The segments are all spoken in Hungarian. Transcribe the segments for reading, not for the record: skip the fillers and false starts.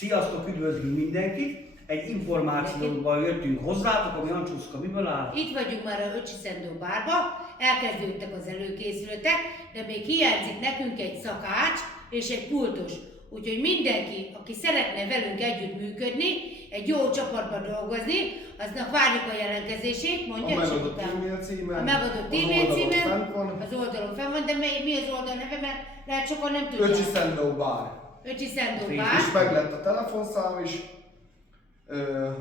Sziasztok, üdvözlünk mindenkit! Egy információval jöttünk hozzátok, ami Ancsuszka miből áll? Itt vagyunk már a Öcsi-Szendó bárba, elkezdődtek az előkészületek, de még hiányzik nekünk egy szakács és egy pultos. Úgyhogy mindenki, aki szeretne velünk együtt működni, egy jó csapatban dolgozni, aznak várjuk a jelentkezését, mondja a megadott e-mail címen, a megadott e-mail címen, az oldalon fenn van, de mi az oldal neve, mert lehet sokan nem tudják. Öcsi-Szendó bár. Öcsi-Szendó bár. És meg lett a telefonszám is.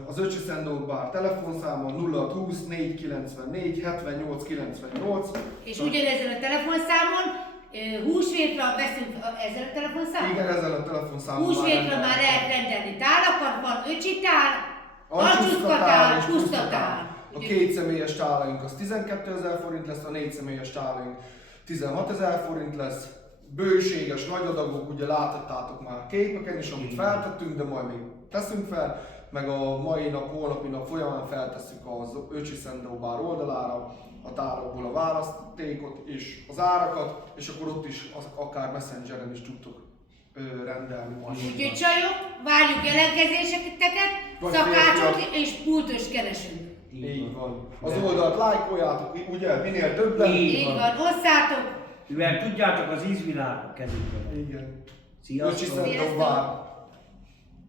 Az Öcsi-Szendó bár telefonszáma 0620 494 78 98. És ugyanezzel a telefonszámon húsvétra veszünk ezzel a telefonszámon? Igen, ezzel a telefonszámon. Húsvétra már lehet rendelni tálakat, van öcsitál, Ancsuszkatál és pusztatál. A két személyes tálaink az 12 000 forint lesz, a négy személyes tálaink 16 000 forint lesz. Bőséges, nagy adagok, ugye láthattátok már képeken is, amit feltettünk, de majd még teszünk fel, meg a mai nap, holnapi nap folyamán feltesszük az Öcsi-Szendó bár oldalára a tárokból a választékot és az árakat, és akkor ott is akár Messengeren is tudtok rendelni majd. Úgyhogy csajok, várjuk jelentkezéseteket, Vagy szakácsot férfiak. és pultos keresünk. Így van. Az oldalt lájkoljátok, ugye, minél többen. Így van, osszátok! Mivel tudjátok, az ízvilág a kezükben. Igen. Sziasztok! Öcsi-Szendó Sziasztok. bár.